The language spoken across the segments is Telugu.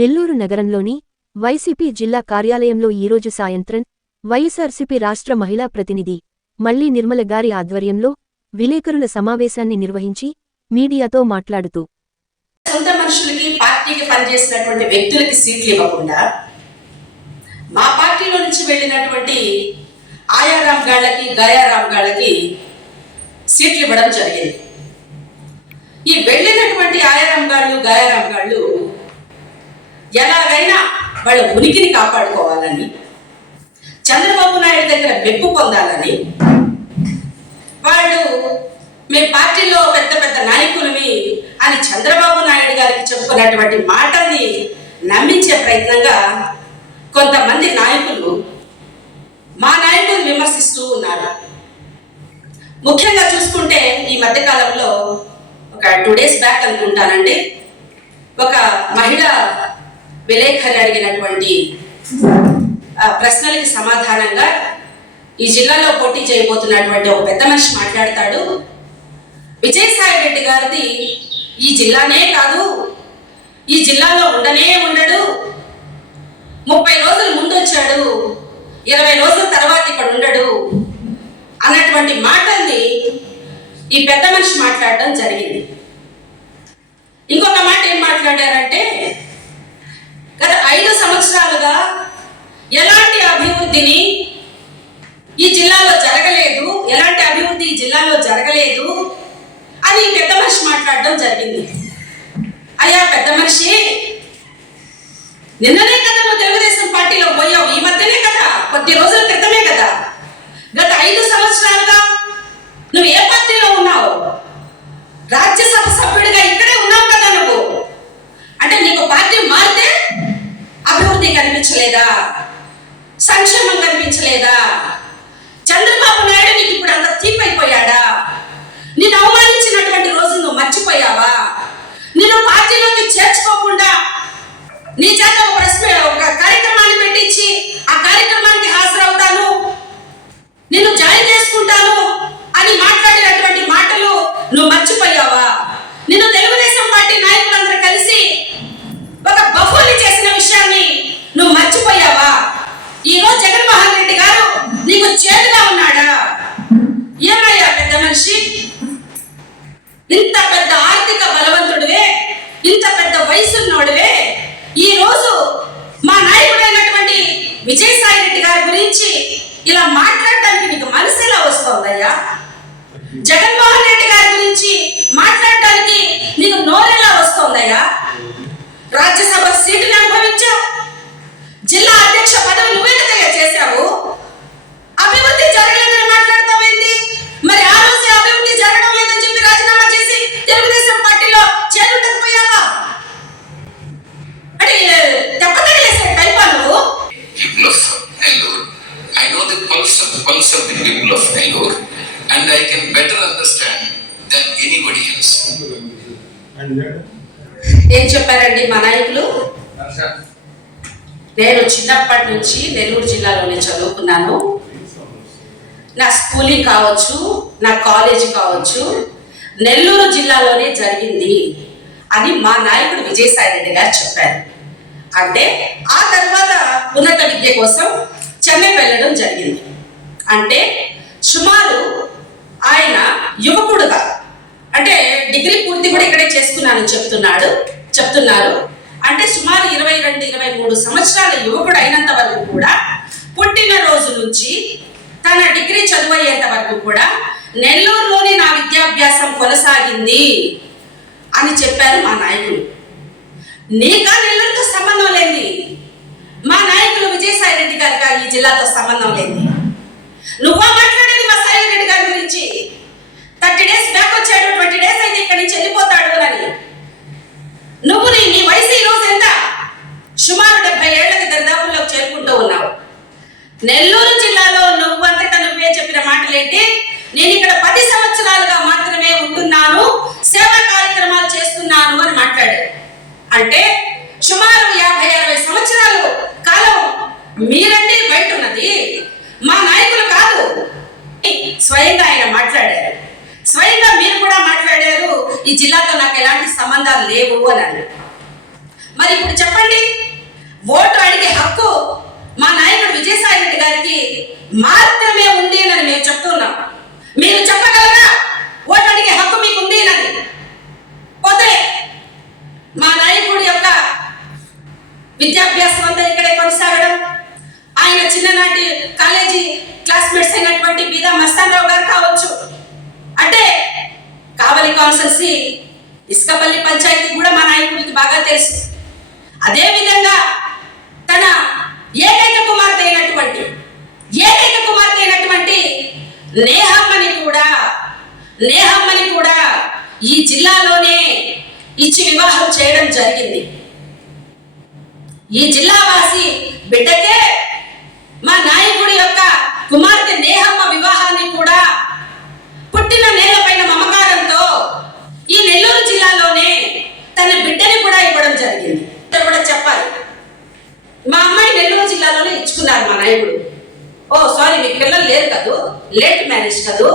నెల్లూరు నగరంలోని వైసీపీ జిల్లా కార్యాలయంలో ఈరోజు సాయంత్రం వైఎస్ఆర్సీపీ రాష్ట్ర మహిళా ప్రతినిధి మళ్ళీ నిర్మల గారి ఆధ్వర్యంలో విలేకరుల సమావేశాన్ని నిర్వహించి మీడియాతో మాట్లాడుతూ సొంత మనుషులకి పార్టీకి పనిచేసినటువంటి వ్యక్తులకి సీట్లు ఇవ్వకుండా మా పార్టీలో నుంచి వెళ్ళినటువంటి ఆయారాం గాళ్ళకి గయారాం గాళ్ళకి సీట్లు ఇవ్వడం జరిగింది. ఈ వెళ్ళినటువంటి ఆయారాం గాళ్ళు గయారాం గాళ్ళు ఎలాగైనా వాళ్ళ ఉనికిని కాపాడుకోవాలని చంద్రబాబు నాయుడు దగ్గర మెప్పు పొందాలని వాళ్ళు మీ పార్టీలో పెద్ద పెద్ద నాయకులవి అని చంద్రబాబు నాయుడు గారికి చెప్పుకున్నటువంటి మాటల్ని నమ్మించే ప్రయత్నంగా కొంతమంది నాయకులు మా నాయకులు విమర్శిస్తూ ఉన్నారు. ముఖ్యంగా చూసుకుంటే ఈ మధ్యకాలంలో ఒక టూ డేస్ బ్యాక్ అనుకుంటానండి ఒక మహిళ విలేకరి అడిగినటువంటి ఆ, ప్రశ్నలకి సమాధానంగా ఈ జిల్లాలో పోటీ చేయబోతున్నటువంటి ఒక పెద్ద మనిషి మాట్లాడతాడు. విజయసాయి రెడ్డి గారిది ఈ జిల్లానే కాదు. ఈ జిల్లాలో ఉండనే ఉండడు. ముప్పై రోజులు ముందు వచ్చాడు ఇరవై రోజుల తర్వాత ఇక్కడ ఉండడు అన్నటువంటి మాటల్ని ఈ పెద్ద మనిషి మాట్లాడడం జరిగింది. ఇంకొక మాట ఏం మాట్లాడారంటే సంవత్సరాలుగా ఎలాంటి అభివృద్ధిని ఈ జిల్లాలో జరగలేదు ఎలాంటి అభివృద్ధి ఈ జిల్లాలో జరగలేదు అని పెద్ద మనిషి మాట్లాడడం జరిగింది. అయ్యా పెద్ద మనిషి నిన్ననే కదా నువ్వు తెలుగుదేశం పార్టీలో పోయావు ఈ మధ్యనే కదా కొద్ది రోజుల క్రితమే కదా. గత ఐదు సంవత్సరాలుగా నువ్వు ఏ పార్టీలో ఉన్నావు? రాజ్యసభ సభ్యుడిగా ఇక్కడే ఉన్నావు కదా నువ్వు అంటే నీకు పార్టీ మారితే అభివృద్ధి కనిపించలేదా? సంక్షేమం కనిపించలేదా? చంద్రబాబు నాయుడు నీకు ఇప్పుడు అంత తీపైపోయాడా? నిన్ను అవమానించినటువంటి రోజు నువ్వు మర్చిపోయావా? నిన్ను పార్టీలో చేర్చుకోకుండా నీ చేత ఒక ప్రశ్న ఒక కార్యక్రమాన్ని పెట్టించి ఆ కార్యక్రమానికి హాజరవుతాను నిన్ను జాయిన్ చేసుకుంటాను అని మాట్లాడినటువంటి మాటలు నువ్వు మర్చిపోయావా నిన్ను తెలుగుదేశం పార్టీ నాయకులందరూ కలిసి ఒక బహుని చేసిన విషయాన్ని నువ్వు మర్చిపోయావా ఈ రోజు జగన్మోహన్ రెడ్డి గారు నీకు చేతుగా ఉన్నాడా ఏమయ్యా పెద్ద మనిషి ఇంత పెద్ద ఆర్థిక బలవంతుడివే ఇంత పెద్ద వయసున్నోడివే ఈ రోజు మా నాయకుడైనటువంటి విజయసాయి రెడ్డి గారి గురించి ఇలా మాట్లాడడానికి నీకు మనసు ఎలా వస్తుందయ్యా జగన్మోహన్ రెడ్డి గారి గురించి మాట్లాడడానికి నీకు నోరెలా వస్తుందయ్యా రాజ్యసభ సీటుని అనుభవించావు జిల్లా అధ్యక్ష పదవి నువ్వే కదయ్యా చేశావు అభివృద్ధి జరగలేదని మాట్లాడతావేంటి మరి ఆ రోజే అభివృద్ధి జరగడం లేదని చెప్పి రాజీనామా చేసి తెలుగుదేశం పార్టీలో చేరుటకపోయావా అంటే దెబ్బతగిలేసే టైపా నువ్వు people of Nellore. I know the pulse of the pulse of the people of Nellore, and I can better understand than anybody else. ఏం చెప్పారండి మా నాయకులు నేను చిన్నప్పటి నుంచి నెల్లూరు జిల్లాలోనే చదువుకున్నాను. నా స్కూలింగ్ కావచ్చు నా కాలేజీ కావచ్చు నెల్లూరు జిల్లాలోనే జరిగింది అని మా నాయకుడు విజయసాయి రెడ్డి గారు చెప్పారు. అంటే ఆ తర్వాత ఉన్నత విద్య కోసం చెన్నై వెళ్ళడం జరిగింది. అంటే సుమారు ఆయన యువకుడుగా అంటే డిగ్రీ పూర్తి కూడా ఇక్కడే చేసుకున్నానని చెప్తున్నాడు చెప్తున్నారు. అంటే సుమారు ఇరవై రెండు ఇరవై మూడు సంవత్సరాల యువకుడు అయినంత వరకు కూడా పుట్టిన రోజు నుంచి తన డిగ్రీ చదువయ్యేంత వరకు కూడా నెల్లూరులోనే నా విద్యాభ్యాసం కొనసాగింది అని చెప్పారు మా నాయకులు. నీకా నెల్లూరుతో సంబంధం లేని మా నాయకులు విజయసాయి రెడ్డి గారికి ఈ జిల్లాతో సంబంధం లేని నువ్వా మాట్లాడేది మా సాయి రెడ్డి గారి గురించి? థర్టీ డేస్ బ్యాక్ వచ్చాడు ట్వంటీ డేస్ అయితే ఇక్కడి నుంచి వెళ్ళిపోతాడు అని. నువ్వు నీ నీ వయసు ఈ ఎంత? సుమారు డెబ్బై ఏళ్ళకి దరిదాపుల్లోకి చేరుకుంటూ ఉన్నావు. నెల్లూరు జిల్లాలో నువ్వు అంతటా నువ్వే చెప్పిన మాటలేంటి? నేను ఇక్కడ పది సంవత్సరాలుగా మాత్రమే ఉంటున్నాను సేవా కార్యక్రమాలు చేస్తున్నాను అని మాట్లాడాడు అంటే సుమారు యాభై అరవై సంవత్సరాలు కాలం మీరంటే బయట ఉన్నది మా నాయకులు కాదు. స్వయంగా ఆయన మాట్లాడారు. స్వయంగా మీరు కూడా మాట్లాడారు ఈ జిల్లాతో నాకు ఎలాంటి సంబంధాలు లేవు అని అన్నారు. మరి ఇప్పుడు చెప్పండి ఓటు అడిగే హక్కు మా నాయకుడు విజయసాయి రెడ్డి గారికి మాత్రమే ఉంది అని మేము చెప్తున్నాం మీరు చెప్పగలరా? ఓటు అడిగే హక్కు మీకు ఉంది అని పోతే మా నాయకుడి యొక్క విద్యాభ్యాసం అంతా ఇక్కడే కొనసాగడం ఆయన చిన్ననాటి కాలేజీ క్లాస్మేట్స్ అయినటువంటి బీదా మస్తాన్ రావు గారు కావచ్చు అంటే కావలి కాన్సెన్సీ ఇసుకపల్లి పంచాయతీ కూడా మా నాయకుడికి బాగా తెలుసు. అదే విధంగా తన ఏకైక కుమార్తె అయినటువంటి ఏకైక కుమార్తె అయినటువంటి నేహమ్మని కూడా నేహమ్మని కూడా ఈ జిల్లాలోనే ఇచ్చి వివాహం చేయడం జరిగింది. ఈ జిల్లావాసి బిడ్డకే మా నాయకుడి యొక్క కుమార్తె నేహమ్మ వివాహాన్ని కూడా పుట్టిన నేలపైన మమకారంతో ఈ నెల్లూరు జిల్లాలోనే తన బిడ్డని కూడా ఇవ్వడం జరిగింది ఇక్కడ కూడా చెప్పాలి మా అమ్మాయి నెల్లూరు జిల్లాలోనే మా నాయకుడు. ఓ సారీ మీ పిల్లలు లేరు కదూ? లేట్ మ్యారేజ్ కదూ?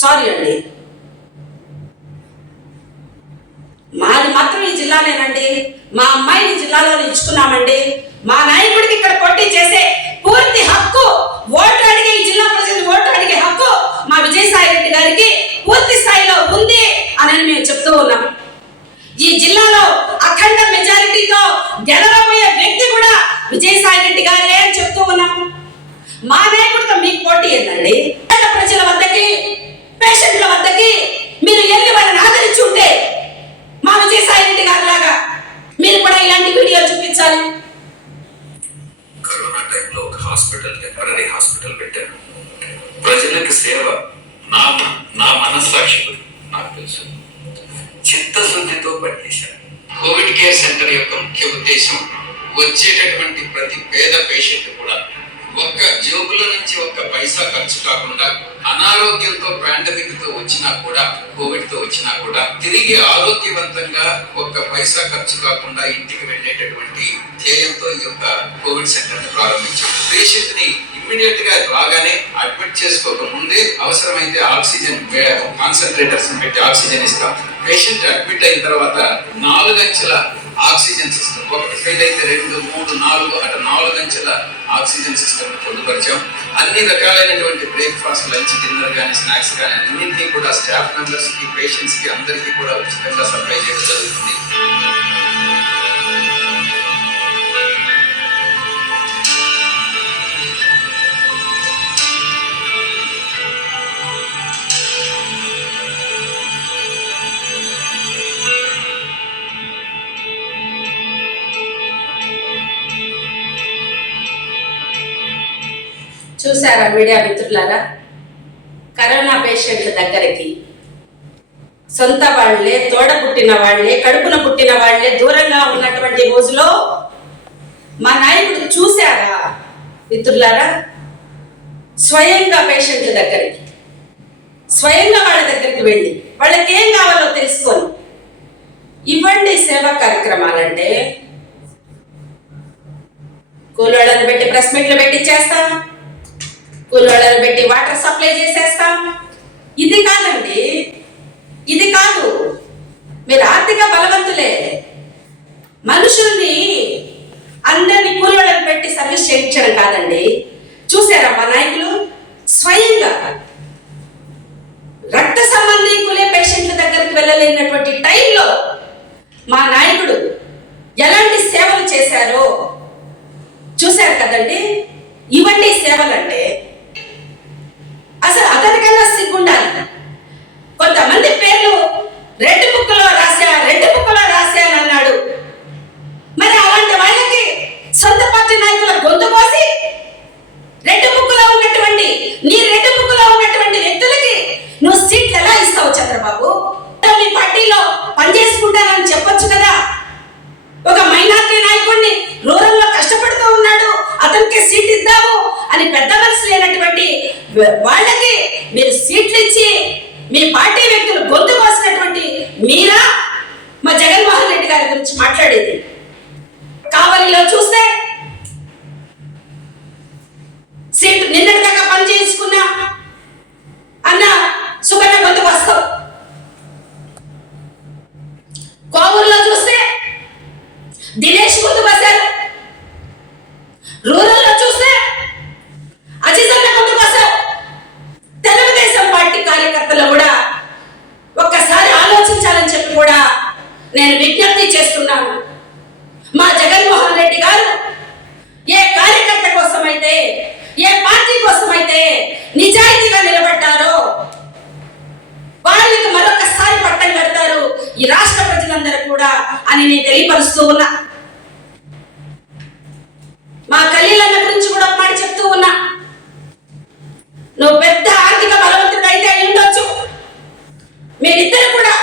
సారీ అండి. మాది మాత్రం ఈ జిల్లానేనండి మా అమ్మాయిని జిల్లాలో ఇచ్చుకున్నామండి. మా నాయకుడికి ఇక్కడ పోటీ చేసే పూర్తి హక్కు ఓటు అడిగే ఈ జిల్లా ప్రజలు ఓటు అడిగే హక్కు మా విజయసాయి రెడ్డి గారికి పూర్తి స్థాయిలో ఉంది అని మేము చెప్తూ ఉన్నాం. ఈ జిల్లాలో అఖండ మెజారిటీతో గెలవ విజయసాయి రెడ్డి గారే అని చెప్తూ ఉన్నాం? మా నాయకుడితో మీకు పోటీ ఏందండి పేద ప్రజల వద్దకి పేషెంట్ల వద్దకి మీరు వెళ్ళి వాళ్ళని ఆదరించి ఉంటే మా విజయసాయి రెడ్డి గారు లాగా మీరు కూడా ఇలాంటి వీడియోలు చూపించాలి. కరోనా టైంలో ఒక హాస్పిటల్ టెంపరీ హాస్పిటల్ పెట్టారు. ప్రజలకు సేవ నా నా మనస్సాక్షులు నాకు తెలుసు. చిత్తశుద్ధితో పనిచేశారు. కోవిడ్ కేర్ సెంటర్ యొక్క ముఖ్య ఉద్దేశం వచ్చేటటువంటి ప్రతి పేద పేషెంట్ కూడా ఒక్క జేబులో నుంచి ఒక్క పైసా ఖర్చు కాకుండా అనారోగ్యంతో పాండమిక్తో వచ్చినా కూడా కోవిడ్తో వచ్చినా కూడా తిరిగి ఆరోగ్యవంతంగా ఒక్క పైసా ఖర్చు కాకుండా ఇంటికి వెళ్ళేటటువంటి ధ్యేయంతో ఈ యొక్క కోవిడ్ సెంటర్ని ప్రారంభించాం పేషెంట్ని ఇమ్మీడియట్గా రాగానే అడ్మిట్ చేసుకోక ముందే అవసరమైతే ఆక్సిజన్ కాన్సన్ట్రేటర్స్ పెట్టి ఆక్సిజన్ ఇస్తాం. పేషెంట్ అడ్మిట్ అయిన తర్వాత నాలుగు లక్షల ఆక్సిజన్ సిస్టమ్. ఒకటి ఫెయిల్ అయితే రెండు మూడు నాలుగు అటు నాలుగంచెల ఆక్సిజన్ సిస్టమ్ పొందుపరిచాం. అన్ని రకాలైనటువంటి బ్రేక్ఫాస్ట్ లంచ్ డిన్నర్ కానీ స్నాక్స్ కానీ అన్నింటినీ కూడా స్టాఫ్ మెంబర్స్కి కి పేషెంట్స్కి అందరికీ కూడా ఉచితంగా సప్లై చేయడం జరుగుతుంది. నమస్కారం మీడియా మిత్రులారా కరోనా పేషెంట్ల దగ్గరికి. సొంత వాళ్ళే తోడ పుట్టిన వాళ్ళే కడుపున పుట్టిన వాళ్ళే దూరంగా ఉన్నటువంటి రోజులో మా నాయకుడు చూశారా? మిత్రులారా స్వయంగా పేషెంట్ల దగ్గరికి. స్వయంగా వాళ్ళ దగ్గరికి వెళ్ళి వాళ్ళకి ఏం కావాలో తెలుసుకొని ఇవ్వండి సేవా కార్యక్రమాలంటే కూలోళ్ళని పెట్టి ప్రెస్ మీట్లు పెట్టి చేస్తాం కూలోళ్ళని పెట్టి వాటర్ సప్లై చేసేస్తాం. ఇది కాదండి. ఇది కాదు. మీరు ఆర్థిక బలవంతులే. మనుషుల్ని అందరినీ కూలోళ్ళని పెట్టి సర్వీస్ చేయించడం కాదండి. చూసారా మా నాయకులు? లేనటువంటి వాళ్ళకి మీరు సీట్లు ఇచ్చి మీ పార్టీ వ్యక్తులు గొంతు కోసినటువంటి మీరా మా జగన్మోహన్ రెడ్డి గారి గురించి మాట్లాడేది. కావలిలో చూస్తే నేను విజ్ఞప్తి చేస్తున్నాను. మా జగన్మోహన్ రెడ్డి గారు ఏ కార్యకర్త కోసమైతే ఏ పార్టీ కోసమైతే నిజాయితీగా నిలబడ్డారో వాళ్ళకి మరొకసారి పట్టం కడతారు ఈ రాష్ట్ర ప్రజలందరూ కూడా అని నేను తెలియపరుస్తూ ఉన్నా. మా కల్లీలన్న గురించి కూడా ఒక మాట చెప్తూ ఉన్నా. నువ్వు పెద్ద ఆర్థిక బలవంతుడు అయితే అయి ఉండొచ్చు మీరిద్దరు కూడా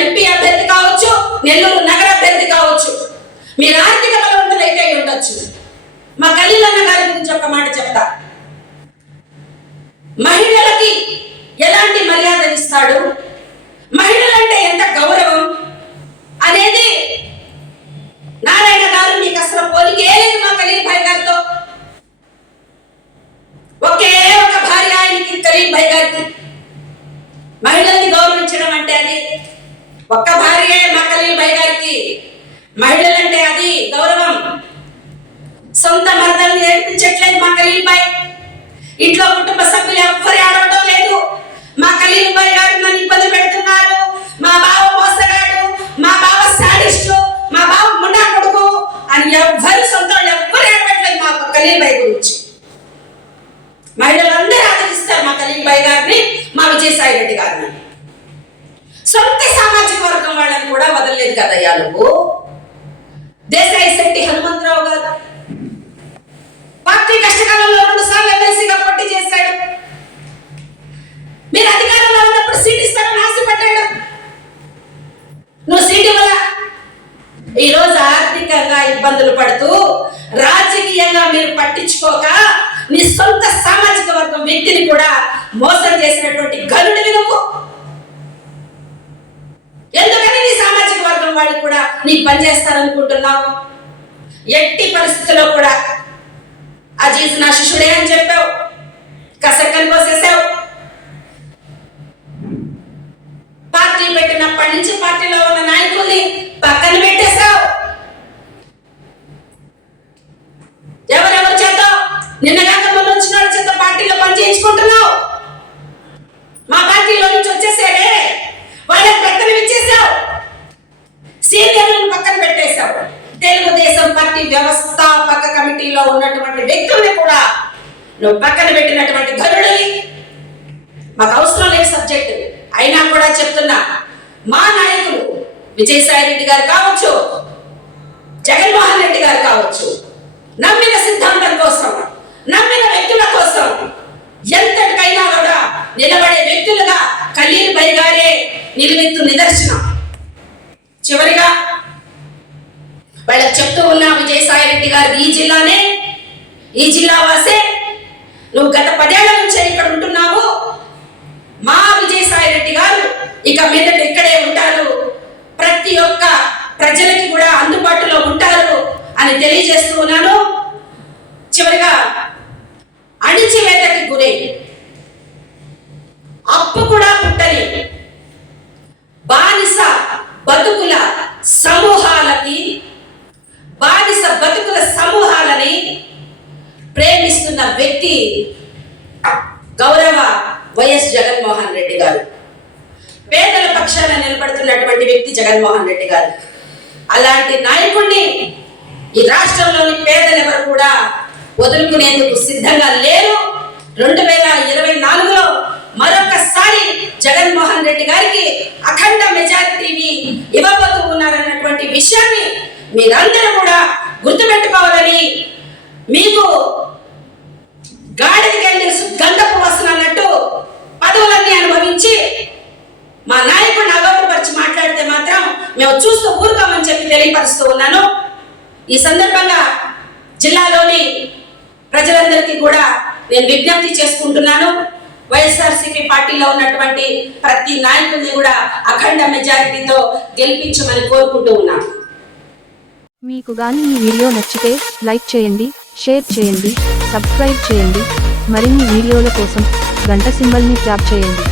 ఎంపీ అభ్యర్థి కావచ్చు నెల్లూరు నగర అభ్యర్థి కావచ్చు. మీరు ఆర్థిక బలవంతులైతే ఉండొచ్చు. మా కలీలన్న గారి గురించి ఒక మాట చెప్తా. మహిళలకి ఎలాంటి మర్యాదలు ఇస్తాడు? మహిళలంటే ఎంత గౌరవం? అనేది నారాయణ గారు మీకు అసలు పోలికే లేదు మా ఖలీల్ భాయ్ గారితో. ఒకే ఒక భార్య ఆయనకి ఖలీల్ భాయ్ గారికి. మహిళల్ని గౌరవించడం అంటే అది. ఒక్క భార్యే మా ఖలీల్ గారికి మహిళలంటే అది గౌరవం. సొంత మరదల్ని ఏర్పించట్లేదు మా ఖలీల్ ఇంట్లో కుటుంబ సభ్యులు ఎవ్వరు ఆడవడం లేదు. మా ఖలీల్ గారు నన్ను ఇబ్బంది పెడుతున్నారు. మా బావ మోసగాడు మా బావ సాడిస్టు మా బావ ముండా కొడుకు అని ఎవ్వరు సొంత ఎవ్వరు ఏడవట్లేదు మా ఖలీల్ గురించి. మహిళలందరూ ఆదరిస్తారు మా ఖలీల్ గారిని మా విజయసాయి రెడ్డి గారిని. సొంత సామాజిక వర్గం వాళ్ళని కూడా వదలలేదు కదయ్యా నువ్వు? దేశాయి శెట్టి హనుమంతరావు గారు. పార్టీ కష్టకాలంలో రెండు సార్లు ఎమ్మెల్సీగా పోటీ చేశాడు. మీరు అధికారంలో ఉన్నప్పుడు సీట్ ఇస్తారని ఆశపడ్డాడు. నువ్వు సీట్ ఇవ్వలా? ఈ రోజు ఆర్థికంగా ఇబ్బందులు పడుతూ రాజకీయంగా మీరు పట్టించుకోక నీ సొంత సామాజిక వర్గం వ్యక్తిని కూడా మోసం చేసినటువంటి సామాజిక వాళ్ళు కూడా నీకు పనిచేస్తారనుకుంటున్నావు ఎట్టి పరిస్థితుల్లో కూడా అజీజ్ నా శిష్యుడే అని చెప్పావు. కసక్కని పోసేసావు పార్టీ పెట్టినప్పటి నుంచి పార్టీలో ఉన్న నాయకుల్ని పక్కన పెట్టేశావు. ఎవరెవరి చేత? నిన్నగాక ముందు వచ్చిన వాళ్ళ చేత పార్టీలో పని చేయించుకుంటున్నావు మా పార్టీలో నుంచి వచ్చేసారే వాళ్ళకి పక్కన ఇచ్చేసావు సీనియర్లను పక్కన పెట్టేశావు తెలుగుదేశం పార్టీ వ్యవస్థాపక కమిటీలో ఉన్నటువంటి వ్యక్తుల్ని కూడా నువ్వు పక్కన పెట్టినటువంటి గరుడివి మాకు అవసరం లేని సబ్జెక్ట్ అయినా కూడా చెప్తున్నా మా నాయకులు విజయసాయి రెడ్డి గారు కావచ్చు జగన్మోహన్ రెడ్డి గారు కావచ్చు నమ్మిన సిద్ధాంతం కోసం నమ్మిన వ్యక్తుల కోసం ఎంతటికైనా కూడా నిలబడే వ్యక్తులుగా ఖలీల్ బై గారే నిలువెత్తు నిదర్శనం. చివరిగా వాళ్ళకి చెప్తూ ఉన్నా విజయసాయి రెడ్డి గారు ఈ జిల్లానే ఈ జిల్లా వాసే నువ్వు గత పదేళ్ళ నుంచి ఇక్కడ ఉంటున్నావు. మా విజయసాయి రెడ్డి గారు ఇక మీదట ఇక్కడే ఉంటారు. ప్రతి ఒక్క ప్రజలకి కూడా అందుబాటులో ఉంటారు అని తెలియజేస్తూ ఉన్నాను చివరిగా అణిచివేతకి గురై అప్పు కూడా పుట్టని బానిస బతుకుల సమూహాలకి బానిస బతుకుల సమూహాలని ప్రేమిస్తున్న వ్యక్తి గౌరవ వైఎస్ జగన్మోహన్ రెడ్డి గారు పేదల పక్షాన నిలబడుతున్నటువంటి వ్యక్తి జగన్మోహన్ రెడ్డి గారు అలాంటి నాయకుడిని ఈ రాష్ట్రంలోని పేదలెవరు కూడా వదులుకునేందుకు సిద్ధంగా లేరు. రెండు వేల ఇరవై నాలుగులో మరొకసారి జగన్మోహన్ రెడ్డి గారికి అఖండ మెజారిటీని ఇవ్వబోతూ ఉన్నారన్నటువంటి విషయాన్ని మీరందరూ కూడా గుర్తుపెట్టుకోవాలని మీకు గాడికి వెళ్ళి గంధపు వసన అన్నట్టు పదవులన్నీ అనుభవించి మా నాయకుడిని అగౌరవపరిచి మాట్లాడితే మాత్రం మేము చూస్తూ తెలియపరుస్తూ ఉన్నాను. ఈ సందర్భంగా జిల్లాలోని ప్రజలందరికీ కూడా నేను విజ్ఞప్తి చేసుకుంటున్నాను. వైఎస్ఆర్సీపీ పార్టీలో ఉన్నటువంటి ప్రతి నాయకుడిని కూడా అఖండ మెజారిటీతో గెలిపించమని కోరుకుంటూ ఉన్నాను. మీకు గాని ఈ వీడియో నచ్చితే లైక్ చేయండి షేర్ చేయండి సబ్స్క్రైబ్ చేయండి. మరిన్ని వీడియోల కోసం గంట సింబల్ని ట్యాప్ చేయండి.